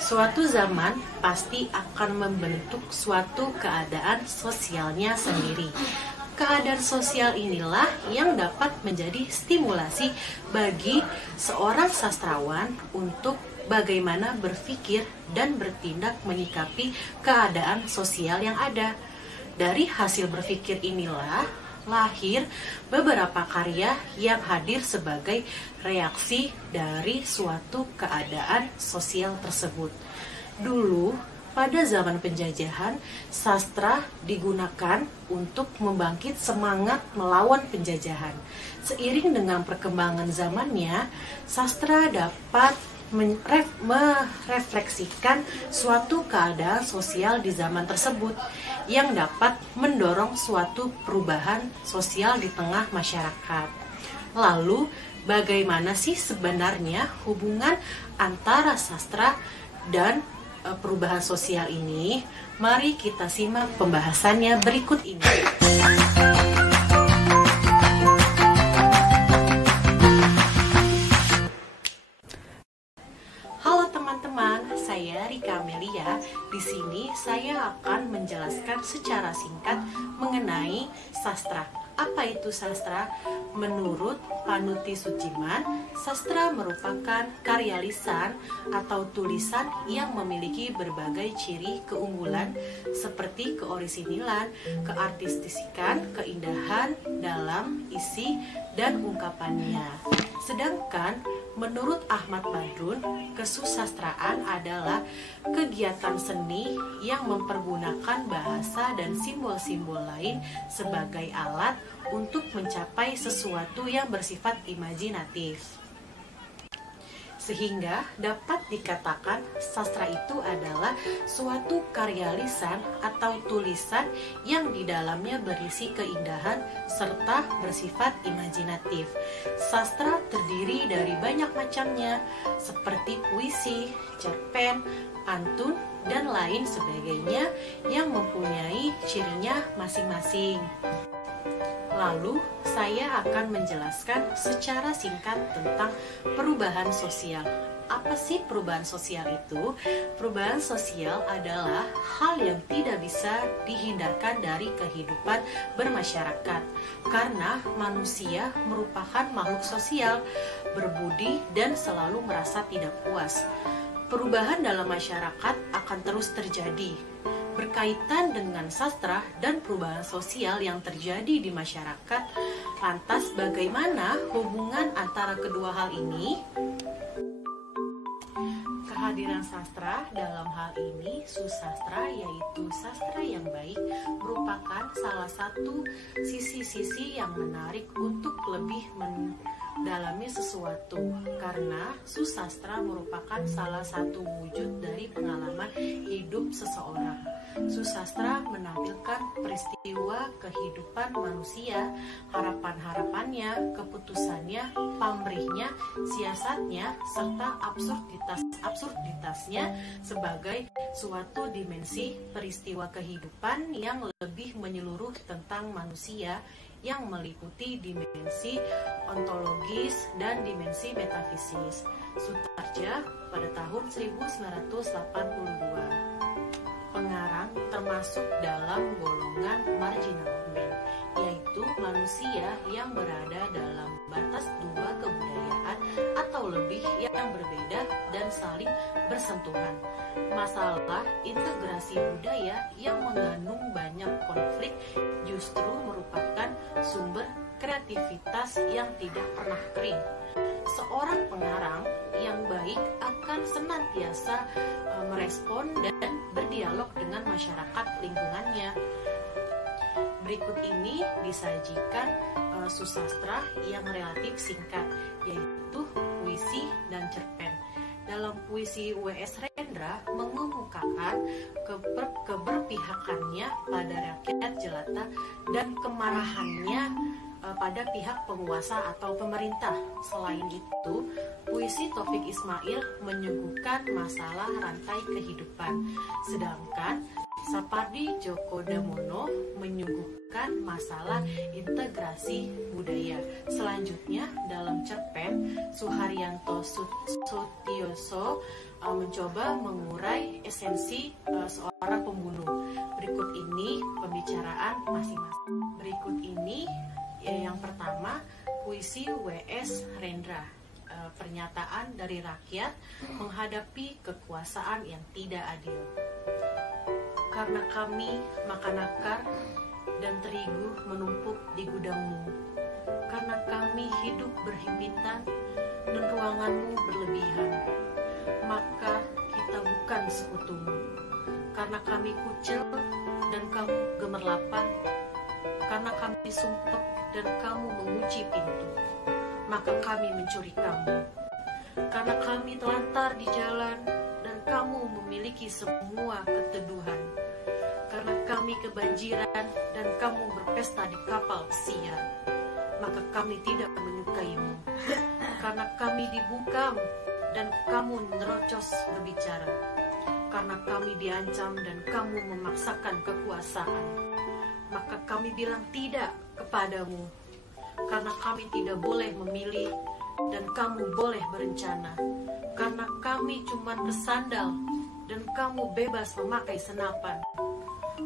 Suatu zaman pasti akan membentuk suatu keadaan sosialnya sendiri. Keadaan sosial inilah yang dapat menjadi stimulasi bagi seorang sastrawan untuk bagaimana berpikir dan bertindak menyikapi keadaan sosial yang ada. Dari hasil berpikir inilah lahir beberapa karya yang hadir sebagai reaksi dari suatu keadaan sosial tersebut. Dulu, pada zaman penjajahan, sastra digunakan untuk membangkit semangat melawan penjajahan. Seiring dengan perkembangan zamannya, sastra dapat merefleksikan suatu keadaan sosial di zaman tersebut yang dapat mendorong suatu perubahan sosial di tengah masyarakat. Lalu, bagaimana sih sebenarnya hubungan antara sastra dan perubahan sosial ini? Mari kita simak pembahasannya berikut ini. Saya Rika Amelia. Di sini saya akan menjelaskan secara singkat mengenai sastra. Apa itu sastra? Menurut Panuti Suciman, sastra merupakan karya lisan atau tulisan yang memiliki berbagai ciri keunggulan seperti keorisinilan, keartistisikan, keindahan dalam isi dan ungkapannya. Sedangkan menurut Ahmad Badrun, kesusastraan adalah kegiatan seni yang mempergunakan bahasa dan simbol-simbol lain sebagai alat untuk mencapai sesuatu yang bersifat imajinatif. Sehingga dapat dikatakan sastra itu adalah suatu karya lisan atau tulisan yang di dalamnya berisi keindahan serta bersifat imajinatif. Sastra terdiri dari banyak macamnya seperti puisi, cerpen, pantun, dan lain sebagainya yang mempunyai cirinya masing-masing. Lalu, saya akan menjelaskan secara singkat tentang perubahan sosial. Apa sih perubahan sosial itu? Perubahan sosial adalah hal yang tidak bisa dihindarkan dari kehidupan bermasyarakat, karena manusia merupakan makhluk sosial, berbudi, dan selalu merasa tidak puas. Perubahan dalam masyarakat akan terus terjadi. Berkaitan dengan sastra dan perubahan sosial yang terjadi di masyarakat, lantas bagaimana hubungan antara kedua hal ini? Kehadiran sastra dalam hal ini, susastra yaitu sastra yang baik, merupakan salah satu sisi-sisi yang menarik untuk lebih mendalami sesuatu, karena susastra merupakan salah satu wujud dari pengalaman hidup seseorang. Susastra menampilkan peristiwa kehidupan manusia, harapan-harapannya, keputusannya, pamrihnya, siasatnya, serta absurditasnya sebagai suatu dimensi peristiwa kehidupan yang lebih menyeluruh tentang manusia yang meliputi dimensi ontologis dan dimensi metafisis. Sutarja pada tahun 1982. Pengarang termasuk dalam golongan marginal man, yaitu manusia yang berada dalam batas dua kebudayaan atau lebih yang berbeda dan saling bersentuhan. Masalah integrasi budaya yang mengandung banyak konflik justru merupakan sumber kreativitas yang tidak pernah kering. Seorang pengarang yang baik akan senantiasa merespon dan berdialog dengan masyarakat lingkungannya. Berikut ini disajikan susastra yang relatif singkat, yaitu puisi dan cerpen. Dalam puisi W.S. Rendra mengemukakan keberpihakannya pada rakyat jelata dan kemarahannya pada pihak penguasa atau pemerintah. Selain itu, puisi Taufik Ismail menyuguhkan masalah rantai kehidupan, sedangkan Sapardi Djoko Damono menyuguhkan masalah integrasi budaya. Selanjutnya, dalam cerpen, Suharyanto Sutioso mencoba mengurai esensi seorang pembunuh. Berikut ini pembicaraan masing-masing. Berikut ini yang pertama, puisi W.S. Rendra, pernyataan dari rakyat menghadapi kekuasaan yang tidak adil. Karena kami makan akar dan terigu menumpuk di gudangmu, karena kami hidup berhimpitan dan ruanganmu berlebihan, maka kita bukan sekutumu. Karena kami kucel dan kamu gemerlapan, karena kami sumpek dan kamu mengunci pintu, maka kami mencuri kamu. Karena kami telantar di jalan dan kamu memiliki semua keteduhan, karena kami kebanjiran dan kamu berpesta di kapal pesiar, maka kami tidak menyukaimu. Karena kami dibungkam dan kamu menerocos berbicara, karena kami diancam dan kamu memaksakan kekuasaan, maka kami bilang tidak kepadamu. Karena kami tidak boleh memilih dan kamu boleh berencana, karena kami cuma bersandal dan kamu bebas memakai senapan,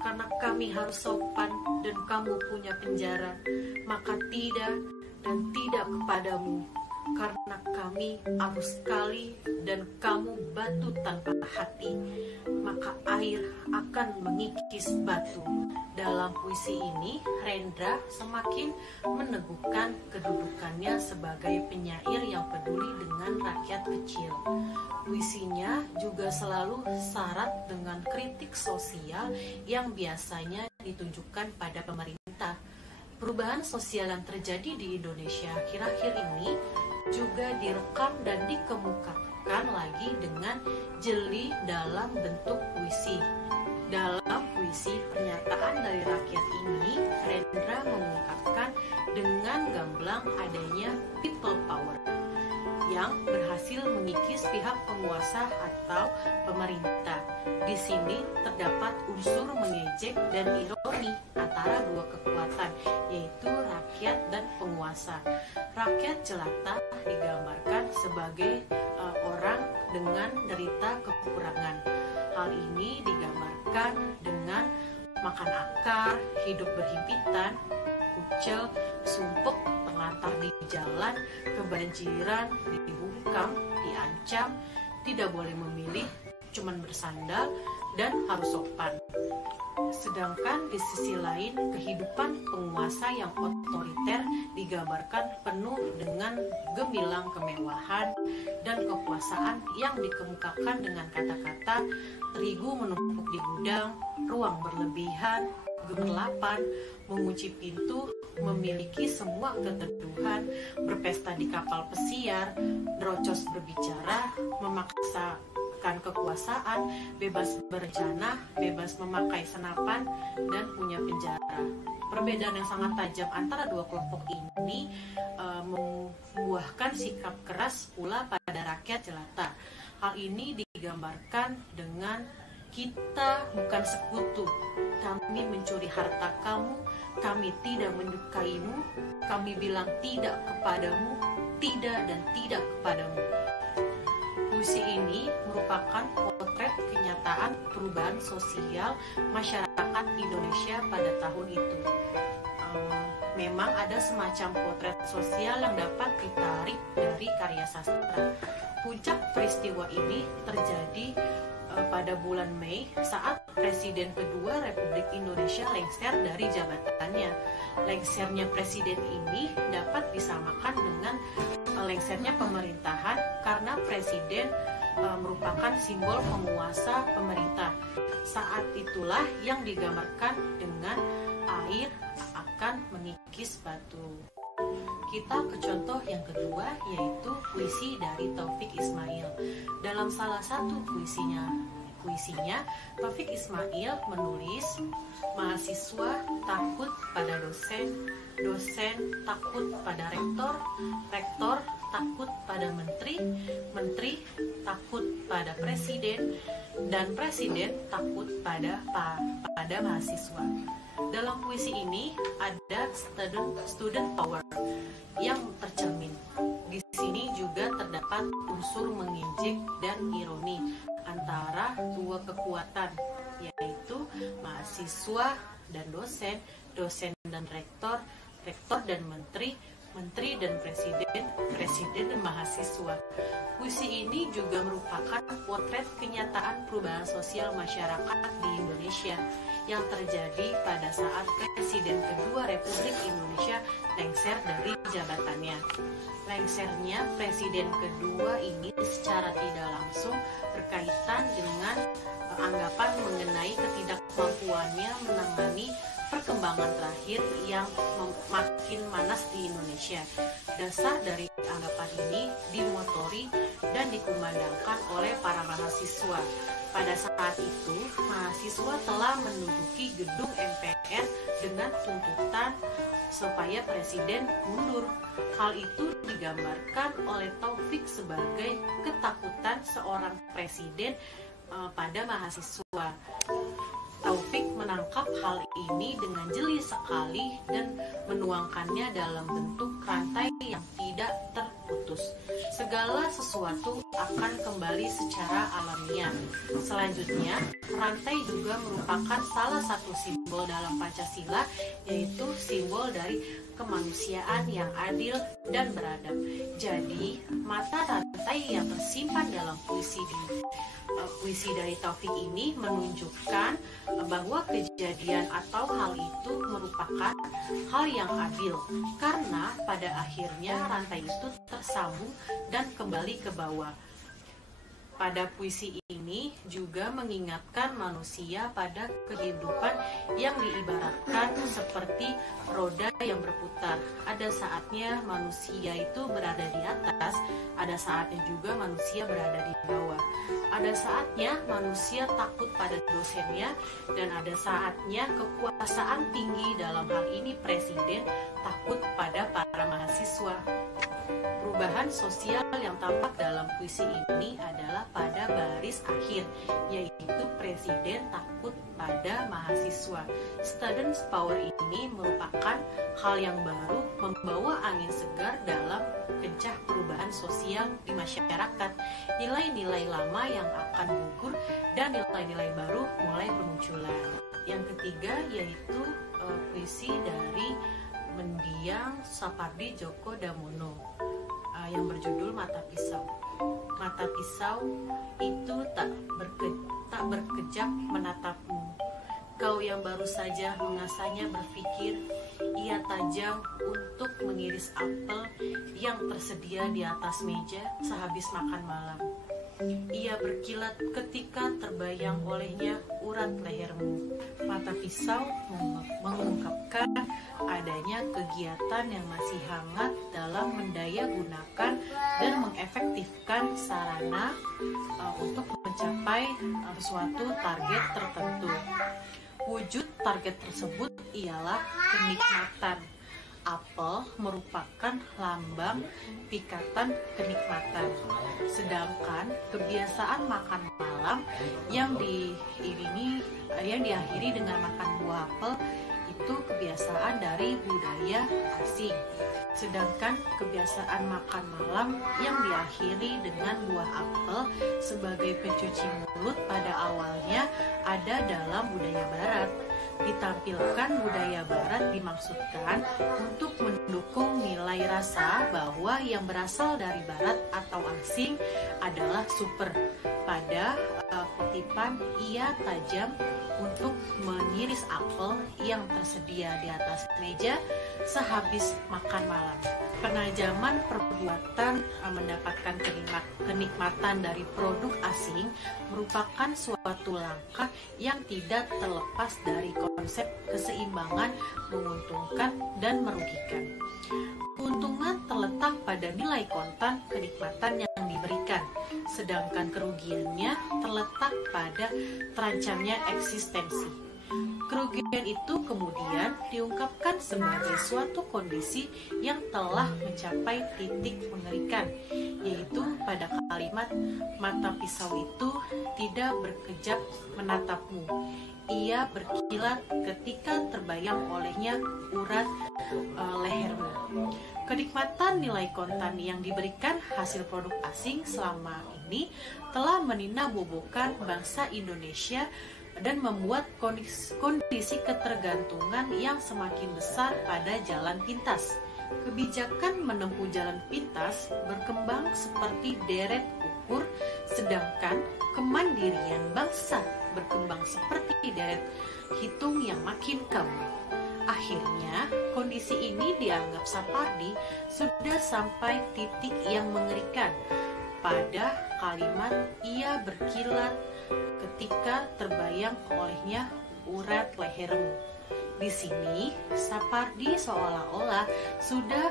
karena kami harus sopan dan kamu punya penjara, maka tidak dan tidak kepadamu. Karena kami arus kali dan kamu batu tanpa hati, maka air akan mengikis batu. Dalam puisi ini, Rendra semakin meneguhkan kedudukannya sebagai penyair yang peduli dengan rakyat kecil. Puisinya juga selalu syarat dengan kritik sosial yang biasanya ditunjukkan pada pemerintah. Perubahan sosial yang terjadi di Indonesia akhir-akhir ini juga direkam dan dikemukakan lagi dengan jeli dalam bentuk puisi. Dalam puisi pernyataan dari rakyat ini, Rendra mengungkapkan dengan gamblang adanya people power yang berhasil mengikis pihak penguasa atau pemerintah. Di sini terdapat unsur mengejek dan ironi antara dua kekuatan, yaitu rakyat dan penguasa. Rakyat jelata digambarkan sebagai orang dengan derita kekurangan. Hal ini digambarkan dengan makan akar, hidup berhimpitan, kucel, sumpek, terlantar di jalan, kebanjiran, dibungkam, diancam, tidak boleh memilih, cuman bersandal, dan harus sopan. Sedangkan di sisi lain, kehidupan penguasa yang otoriter digambarkan penuh dengan gemilang kemewahan dan kekuasaan yang dikemukakan dengan kata-kata terigu menumpuk di gudang, ruang berlebihan, gemerlapan, mengunci pintu, memiliki semua keteduhan, berpesta di kapal pesiar, nerocos berbicara, memaksakan kekuasaan, bebas berencana, bebas memakai senapan, dan punya penjara. Perbedaan yang sangat tajam antara dua kelompok ini membuahkan sikap keras pula pada rakyat jelata. Hal ini digambarkan dengan kita bukan sekutu, kami mencuri harta kamu, kami tidak menyukaimu, kami bilang tidak kepadamu, tidak dan tidak kepadamu. Puisi ini merupakan potret kenyataan perubahan sosial masyarakat Indonesia pada tahun itu. Memang ada semacam potret sosial yang dapat ditarik dari karya sastra. Puncak peristiwa ini terjadi pada bulan Mei saat Presiden kedua Republik Indonesia lengser dari jabatannya. Lengsernya presiden ini dapat disamakan dengan lengsernya pemerintahan karena presiden merupakan simbol penguasa pemerintah. Saat itulah yang digambarkan dengan air akan mengikis batu. Kita ke contoh yang kedua, yaitu puisi dari Taufik Ismail. Dalam salah satu puisinya, Taufik Ismail menulis, mahasiswa takut pada dosen, dosen takut pada rektor, rektor takut pada menteri, menteri takut pada presiden, dan presiden takut pada mahasiswa. Dalam puisi ini ada student power yang tercermin. Di sini juga terdapat unsur menginjek dan ironi antara dua kekuatan, yaitu mahasiswa dan dosen, dosen dan rektor, rektor dan menteri, menteri dan presiden, presiden dan mahasiswa. Puisi ini juga merupakan potret kenyataan perubahan sosial masyarakat di Indonesia yang terjadi pada saat Presiden kedua Republik Indonesia lengser dari jabatannya. Lengsernya Presiden kedua ini secara tidak langsung berkaitan dengan anggapan mengenai ketidakmampuannya menangani perkembangan terakhir yang makin manas di Indonesia. Dasar dari anggapan ini dimotori dan dikumandangkan oleh para mahasiswa. Pada saat itu, mahasiswa telah menduduki gedung MPR dengan tuntutan supaya presiden mundur. Hal itu digambarkan oleh Taufik sebagai ketakutan seorang presiden pada mahasiswa. Taufik menangkap hal ini dengan jeli sekali dan menuangkannya dalam bentuk rantai yang tidak terputus. Segala sesuatu akan kembali secara alamiah. Selanjutnya, rantai juga merupakan salah satu simbol dalam Pancasila, yaitu simbol dari kemanusiaan yang adil dan beradab. Jadi, mata rantai yang tersimpan dalam puisi dari Taufik ini menunjukkan bahwa kejadian atau hal itu merupakan hal yang adil, karena pada akhirnya rantai itu tersambung dan kembali ke bawah. Pada puisi ini juga mengingatkan manusia pada kehidupan yang diibaratkan seperti roda yang berputar. Ada saatnya manusia itu berada di atas, ada saatnya juga manusia berada di bawah. Ada saatnya manusia takut pada dosennya, dan ada saatnya kekuasaan tinggi, dalam hal ini presiden, takut pada para mahasiswa. Perubahan sosial yang tampak dalam puisi ini adalah pada baris akhir, yaitu presiden takut pada mahasiswa. Students power ini merupakan hal yang baru, membawa angin segar dalam pencah perubahan sosial di masyarakat. Nilai-nilai lama yang akan gugur dan nilai-nilai baru mulai bermunculan. Yang ketiga yaitu puisi dari mendiang Sapardi Djoko Damono yang berjudul Mata Pisau. Mata pisau itu tak berkejap menatapmu. Kau yang baru saja mengasahnya berpikir ia tajam untuk mengiris apel yang tersedia di atas meja sehabis makan malam. Ia berkilat ketika terbayang olehnya urat lehermu. Mata pisau mengungkapkan adanya kegiatan yang masih hangat dalam mendaya gunakan dan mengefektifkan sarana untuk mencapai suatu target tertentu. Wujud target tersebut ialah kenikmatan. Apel merupakan lambang pikatan kenikmatan, sedangkan kebiasaan makan malam yang diakhiri dengan makan buah apel itu kebiasaan dari budaya asing. Sedangkan kebiasaan makan malam yang diakhiri dengan buah apel sebagai pencuci mulut pada awalnya ada dalam budaya barat. Ditampilkan budaya barat dimaksudkan untuk mendukung nilai rasa bahwa yang berasal dari barat atau asing adalah super. Pada kutipan ia tajam untuk mengiris apel yang tersedia di atas meja sehabis makan malam. Penajaman perbuatan mendapatkan kenikmatan dari produk asing merupakan suatu langkah yang tidak terlepas dari konsep keseimbangan menguntungkan dan merugikan. Keuntungan terletak pada nilai kontan kenikmatan yang diberikan, sedangkan kerugiannya terletak pada terancamnya eksistensi. Kerugian itu kemudian diungkapkan sebagai suatu kondisi yang telah mencapai titik mengerikan, yaitu pada kalimat mata pisau itu tidak berkejap menatapmu. ia berkilat ketika terbayang olehnya urat lehermu. Kenikmatan nilai kontan yang diberikan hasil produk asing selama ini telah meninabobokan bangsa Indonesia dan membuat kondisi ketergantungan yang semakin besar pada jalan pintas. Kebijakan menempuh jalan pintas berkembang seperti deret ukur, sedangkan kemandirian bangsa berkembang seperti deret hitung yang makin kabur. Akhirnya, kondisi ini dianggap Sapardi sudah sampai titik yang mengerikan. Pada kalimat ia berkilat ketika terbayang olehnya urat lehermu. Di sini, Sapardi seolah-olah sudah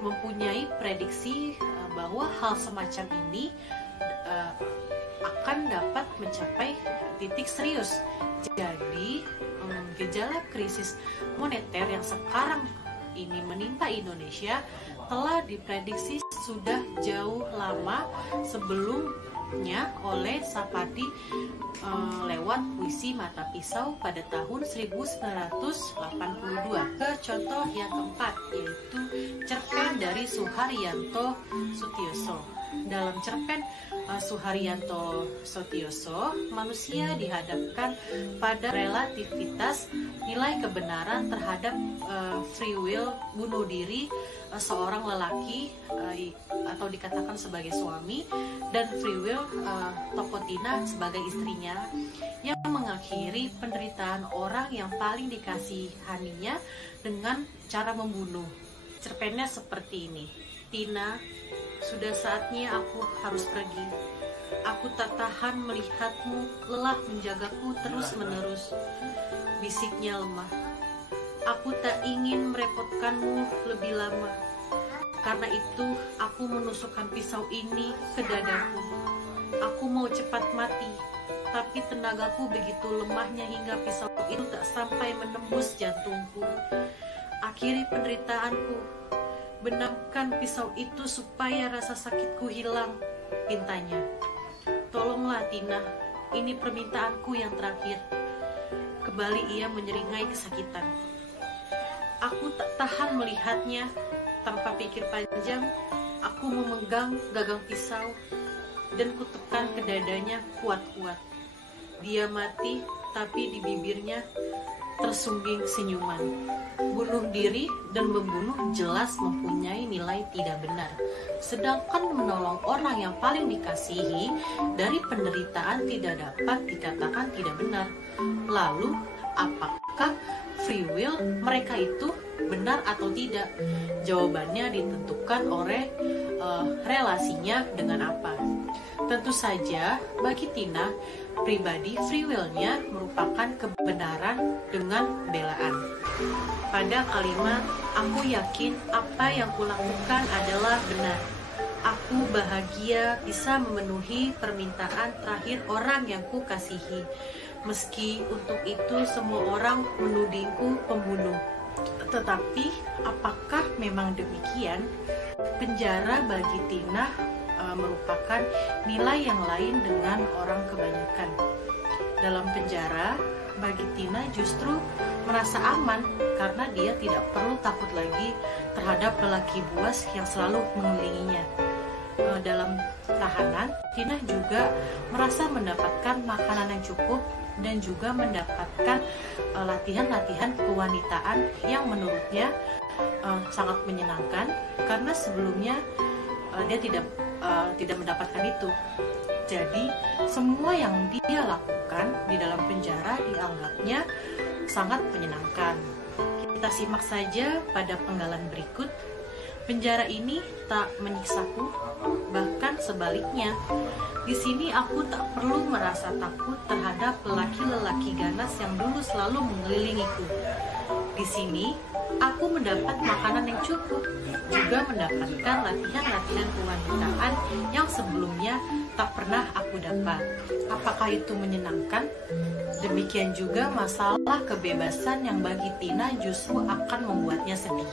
mempunyai prediksi bahwa hal semacam ini akan dapat mencapai titik serius. Jadi, gejala krisis moneter yang sekarang ini menimpa Indonesia telah diprediksi sudah jauh lama sebelumnya oleh Sapardi lewat puisi Mata Pisau pada tahun 1982. Ke contoh yang keempat, yaitu cerpen dari Suharyanto Sutioso. Dalam cerpen Suharyanto Sutioso, manusia dihadapkan pada relativitas nilai kebenaran terhadap free will bunuh diri seorang lelaki atau dikatakan sebagai suami, dan free will Tokotina sebagai istrinya, yang mengakhiri penderitaan orang yang paling dikasihaninya dengan cara membunuh. Cerpennya seperti ini. Tina, sudah saatnya aku harus pergi. Aku tak tahan melihatmu lelah menjagaku terus-menerus. Bisiknya lemah. Aku tak ingin merepotkanmu lebih lama. Karena itu, aku menusukkan pisau ini ke dadaku. Aku mau cepat mati, tapi tenagaku begitu lemahnya hingga pisau itu tak sampai menembus jantungku. Akhiri penderitaanku. Benamkan pisau itu supaya rasa sakitku hilang, pintanya. Tolonglah Tina, ini permintaanku yang terakhir. Kembali ia menyeringai kesakitan. Aku tak tahan melihatnya. Tanpa pikir panjang, aku memegang gagang pisau dan kutekan ke dadanya kuat-kuat. Dia mati, tapi di bibirnya tersungging senyuman. Bunuh diri dan membunuh jelas mempunyai nilai tidak benar. Sedangkan menolong orang yang paling dikasihi dari penderitaan tidak dapat dikatakan tidak benar. Lalu, apakah free will mereka itu benar atau tidak? Jawabannya ditentukan oleh relasinya dengan apa. Tentu saja bagi Tina pribadi, free will-nya merupakan kebenaran dengan belaan. Pada kalimat, aku yakin apa yang kulakukan adalah benar. Aku bahagia bisa memenuhi permintaan terakhir orang yang kukasihi. Meski untuk itu semua orang menudingku pembunuh. Tetapi, apakah memang demikian? Penjara bagi Tina merupakan nilai yang lain dengan orang kebanyakan. Dalam penjara, bagi Tina justru merasa aman karena dia tidak perlu takut lagi terhadap lelaki buas yang selalu mengelilinginya. Dalam tahanan, Tina juga merasa mendapatkan makanan yang cukup dan juga mendapatkan latihan-latihan kewanitaan yang menurutnya sangat menyenangkan, karena sebelumnya dia tidak mendapatkan itu. Jadi semua yang dia lakukan di dalam penjara dianggapnya sangat menyenangkan. Kita simak saja pada penggalan berikut. Penjara ini tak menyiksaku, bahkan sebaliknya. Di sini aku tak perlu merasa takut terhadap lelaki-lelaki ganas yang dulu selalu mengelilingiku. Di sini aku mendapat makanan yang cukup, juga mendapatkan latihan-latihan kewanitaan yang sebelumnya tak pernah aku dapat. Apakah itu menyenangkan? Demikian juga masalah kebebasan yang bagi Tina justru akan membuatnya sedih.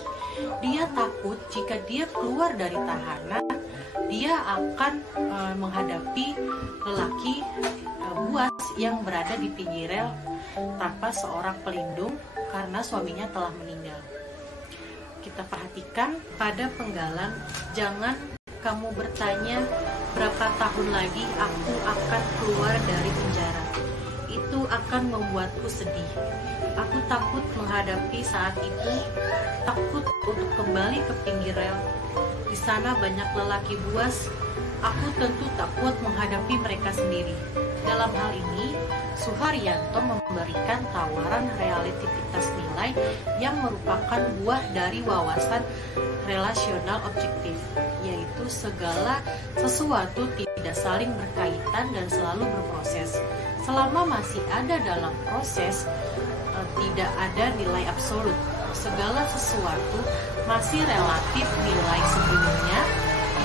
Dia takut jika dia keluar dari tahanan, dia akan menghadapi lelaki buas yang berada di pinggir rel tanpa seorang pelindung karena suaminya telah meninggal. Kita perhatikan pada penggalan, jangan kamu bertanya berapa tahun lagi aku akan keluar dari penjara. Itu akan membuatku sedih. Aku takut menghadapi saat itu, takut untuk kembali ke pinggir rel. Di sana banyak lelaki buas. Aku tentu tak kuat menghadapi mereka sendiri. Dalam hal ini, Suharyanto memberikan tawaran relativitas nilai yang merupakan buah dari wawasan relasional objektif, yaitu segala sesuatu tidak saling berkaitan dan selalu berproses. Selama masih ada dalam proses, tidak ada nilai absolut. Segala sesuatu masih relatif nilai sebelumnya.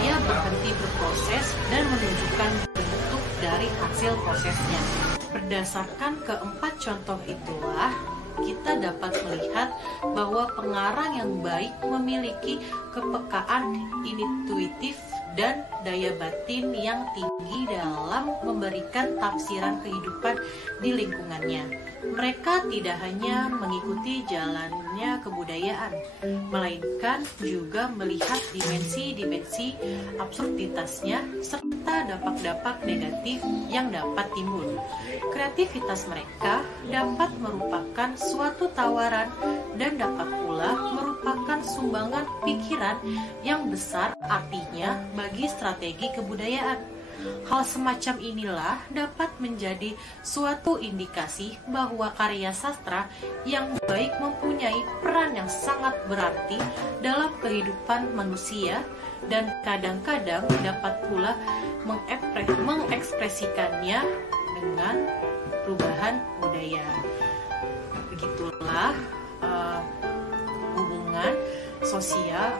Ia berhenti berproses dan menunjukkan bentuk dari hasil prosesnya. Berdasarkan keempat contoh itulah, kita dapat melihat bahwa pengarang yang baik memiliki kepekaan intuitif dan daya batin yang tinggi dalam memberikan tafsiran kehidupan di lingkungannya. Mereka tidak hanya mengikuti jalannya kebudayaan, melainkan juga melihat dimensi-dimensi absurditasnya serta dampak-dampak negatif yang dapat timbul. Kreativitas mereka dapat merupakan suatu tawaran dan dapat pula merupakan sumbangan pikiran yang besar artinya bagi strategi kebudayaan. Hal semacam inilah dapat menjadi suatu indikasi bahwa karya sastra yang baik mempunyai peran yang sangat berarti dalam kehidupan manusia dan kadang-kadang dapat pula mengekspresikannya dengan perubahan budaya. Begitulah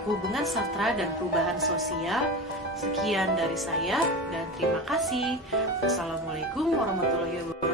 hubungan sastra dan perubahan sosial. Sekian dari saya dan terima kasih. Wassalamualaikum warahmatullahi wabarakatuh.